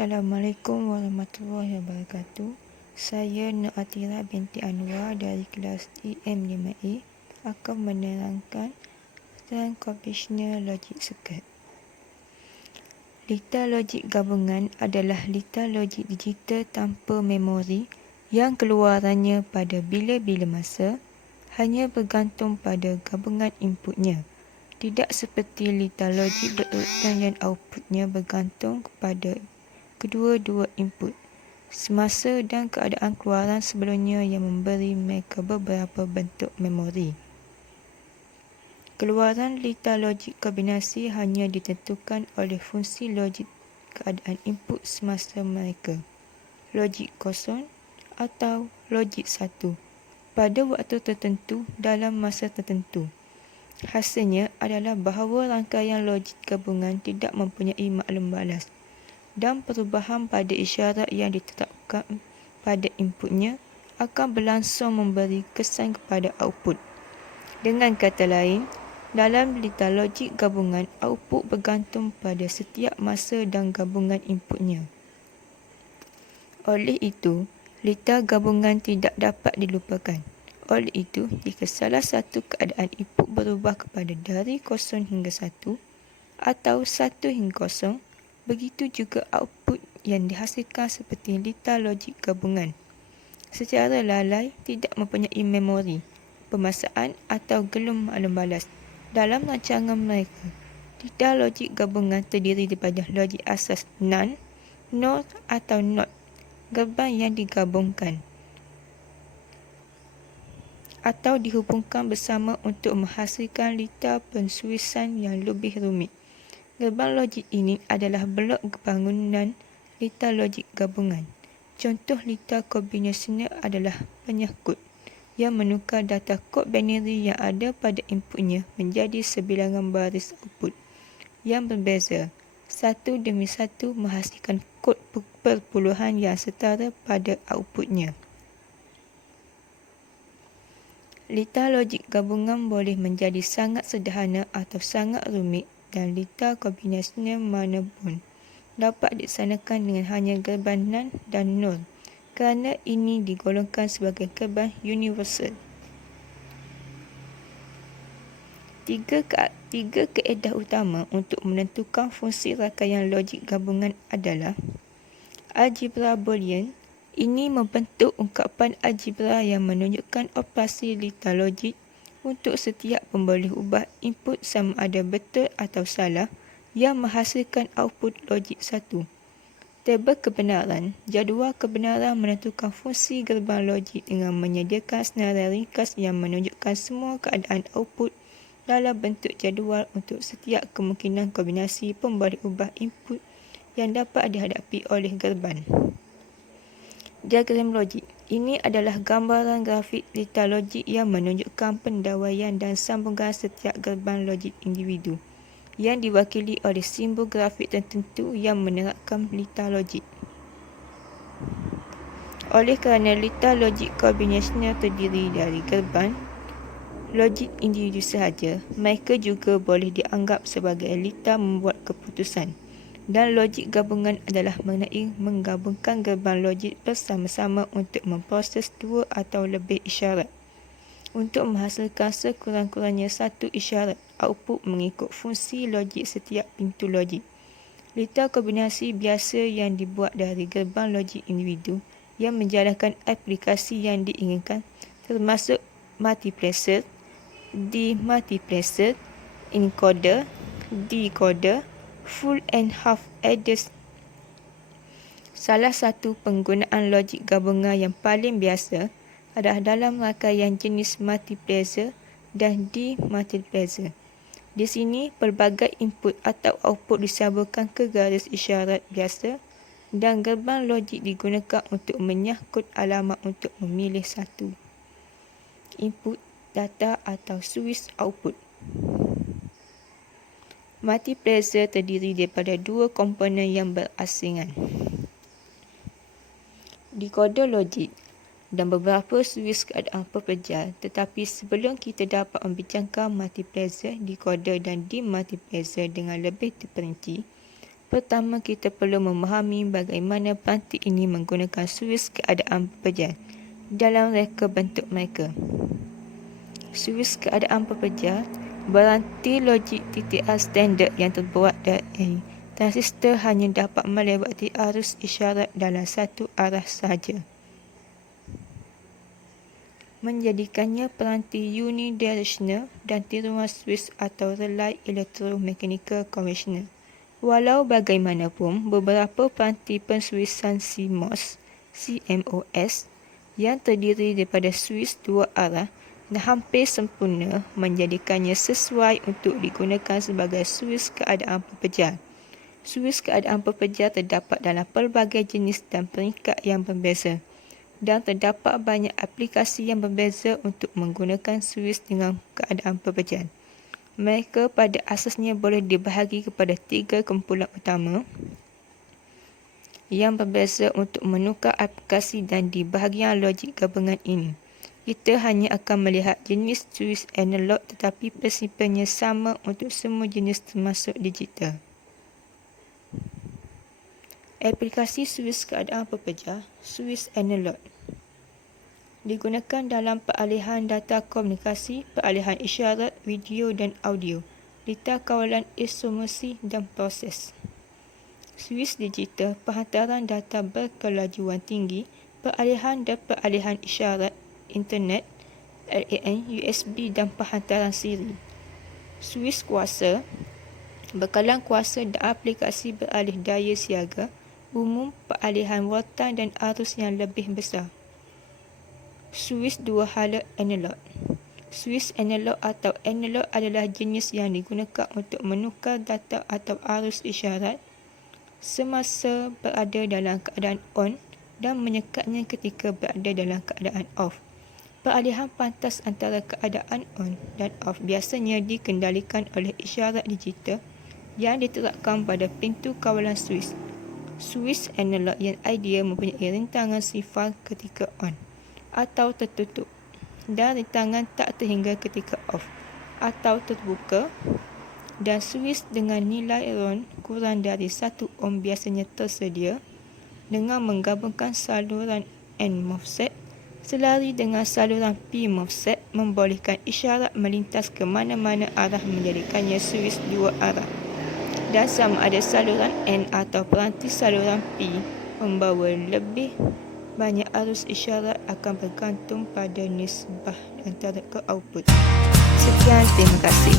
Assalamualaikum warahmatullahi wabarakatuh. Saya Nur Atira binti Anwar dari kelas EM5A akan menerangkan tentang conventional logic circuit. Lita logik gabungan adalah lita logik digital tanpa memori yang keluarannya pada bila-bila masa hanya bergantung pada gabungan inputnya. Tidak seperti lita logik berurutan yang outputnya bergantung kepada kedua-dua input, semasa dan keadaan keluaran sebelumnya yang memberi mereka beberapa bentuk memori. Keluaran lita logik kombinasi hanya ditentukan oleh fungsi logik keadaan input semasa mereka, logik kosong atau logik satu, pada waktu tertentu dalam masa tertentu. Hasilnya adalah bahawa rangkaian logik gabungan tidak mempunyai maklum balas dan perubahan pada isyarat yang ditetapkan pada inputnya akan berlangsung memberi kesan kepada output. Dengan kata lain, dalam lita logik gabungan, output bergantung pada setiap masa dan gabungan inputnya. Oleh itu, lita gabungan tidak dapat dilupakan. Oleh itu, jika salah satu keadaan input berubah kepada dari 0 hingga 1 atau 1 hingga 0, begitu juga output yang dihasilkan seperti lita logik gabungan. Secara lalai tidak mempunyai memori, pemasaan atau gelum maklum balas dalam rancangan mereka. Lita logik gabungan terdiri daripada logik asas NaN, NOR atau NOT, gerbang yang digabungkan atau dihubungkan bersama untuk menghasilkan lita pensuisan yang lebih rumit. Gerbang logik ini adalah blok bangunan lita logik gabungan. Contoh lita kombinasional adalah penyangkut yang menukar data kod binari yang ada pada inputnya menjadi sebilangan baris output yang berbeza, satu demi satu menghasilkan kod perpuluhan yang setara pada outputnya. Lita logik gabungan boleh menjadi sangat sederhana atau sangat rumit, dan lita kombinasional mana pun dapat dilaksanakan dengan hanya gerbang NaN dan NOR kerana ini digolongkan sebagai gerbang universal. Tiga kaedah utama untuk menentukan fungsi rangkaian logik gabungan adalah algebra Boolean. Ini membentuk ungkapan algebra yang menunjukkan operasi lita logik untuk setiap pemboleh ubah input sama ada betul atau salah yang menghasilkan output logik satu. Tabel kebenaran. Jadual kebenaran menentukan fungsi gerbang logik dengan menyediakan senarai ringkas yang menunjukkan semua keadaan output dalam bentuk jadual untuk setiap kemungkinan kombinasi pemboleh ubah input yang dapat dihadapi oleh gerbang. Diagram logik. Ini adalah gambaran grafik lita logik yang menunjukkan pendawaian dan sambungan setiap gerbang logik individu yang diwakili oleh simbol grafik tertentu yang menerapkan lita logik. Oleh kerana lita logik kombinasional terdiri dari gerbang logik individu sahaja, mereka juga boleh dianggap sebagai lita membuat keputusan. Dan logik gabungan adalah mengenai menggabungkan gerbang logik bersama-sama untuk memproses dua atau lebih isyarat untuk menghasilkan sekurang-kurangnya satu isyarat output mengikut fungsi logik setiap pintu logik. Lita kombinasi biasa yang dibuat dari gerbang logik individu yang menjalankan aplikasi yang diinginkan termasuk multiplexer, demultiplexer, encoder, decoder, full and half adders. Salah satu penggunaan logik gabungan yang paling biasa adalah dalam rangkaian jenis multiplexer dan demultiplexer. Di sini, pelbagai input atau output disambungkan ke garis isyarat biasa dan gerbang logik digunakan untuk menyangkut alamat untuk memilih satu input data atau switch output. Multiplexer terdiri daripada dua komponen yang berasingan, decoder logik dan beberapa switch keadaan pekerja. Tetapi sebelum kita dapat membincangkan multiplexer, decoder dan demultiplexer dengan lebih terperinci, Pertama, kita perlu memahami bagaimana peranti ini menggunakan suis keadaan pepejar dalam reka bentuk mereka. Suis keadaan pepejar beranti logik TTL standard yang terbuat dari transistor hanya dapat melewati arus isyarat dalam satu arah sahaja, menjadikannya peranti unidirectional dan tiruan suis atau relay elektromechanical conventional. Walau bagaimanapun, beberapa peranti pensuisan CMOS yang terdiri daripada suis dua arah dan hampir sempurna menjadikannya sesuai untuk digunakan sebagai suis keadaan pepejar. Suis keadaan pepejar terdapat dalam pelbagai jenis dan peringkat yang berbeza, dan terdapat banyak aplikasi yang berbeza untuk menggunakan suis dengan keadaan pepejar. Mereka pada asasnya boleh dibahagi kepada tiga kumpulan utama yang berbeza untuk menukar aplikasi, dan di bahagian logik gabungan ini, kita hanya akan melihat jenis suis analog, tetapi prinsipnya sama untuk semua jenis termasuk digital. Aplikasi suis keadaan pepejar, suis analog, digunakan dalam peralihan data komunikasi, peralihan isyarat, video dan audio, data kawalan isomersi dan proses. Suis digital, penghantaran data berkelajuan tinggi, peralihan dan peralihan isyarat, internet, LAN, USB dan penghantaran siri. Suis kuasa, bekalan kuasa dan aplikasi beralih daya siaga, umum, peralihan volta dan arus yang lebih besar. Suis dua hala analog. Suis analog atau analog adalah jenis yang digunakan untuk menukar data atau arus isyarat semasa berada dalam keadaan on dan menyekatnya ketika berada dalam keadaan off. Peralihan pantas antara keadaan on dan off biasanya dikendalikan oleh isyarat digital yang diterapkan pada pintu kawalan suis. Suis analog yang ideal mempunyai rintangan sifar ketika on atau tertutup, dan rintangan tak terhingga ketika off atau terbuka, dan suis dengan nilai RON kurang dari 1 ohm biasanya tersedia dengan menggabungkan saluran N MOSFET selari dengan saluran P MOSFET, membolehkan isyarat melintas ke mana-mana arah, menjadikannya suis dua arah, dan sama ada saluran N atau peranti saluran P membawa lebih banyak arus isyarat akan bergantung pada nisbah antara ke output. Sekian, terima kasih.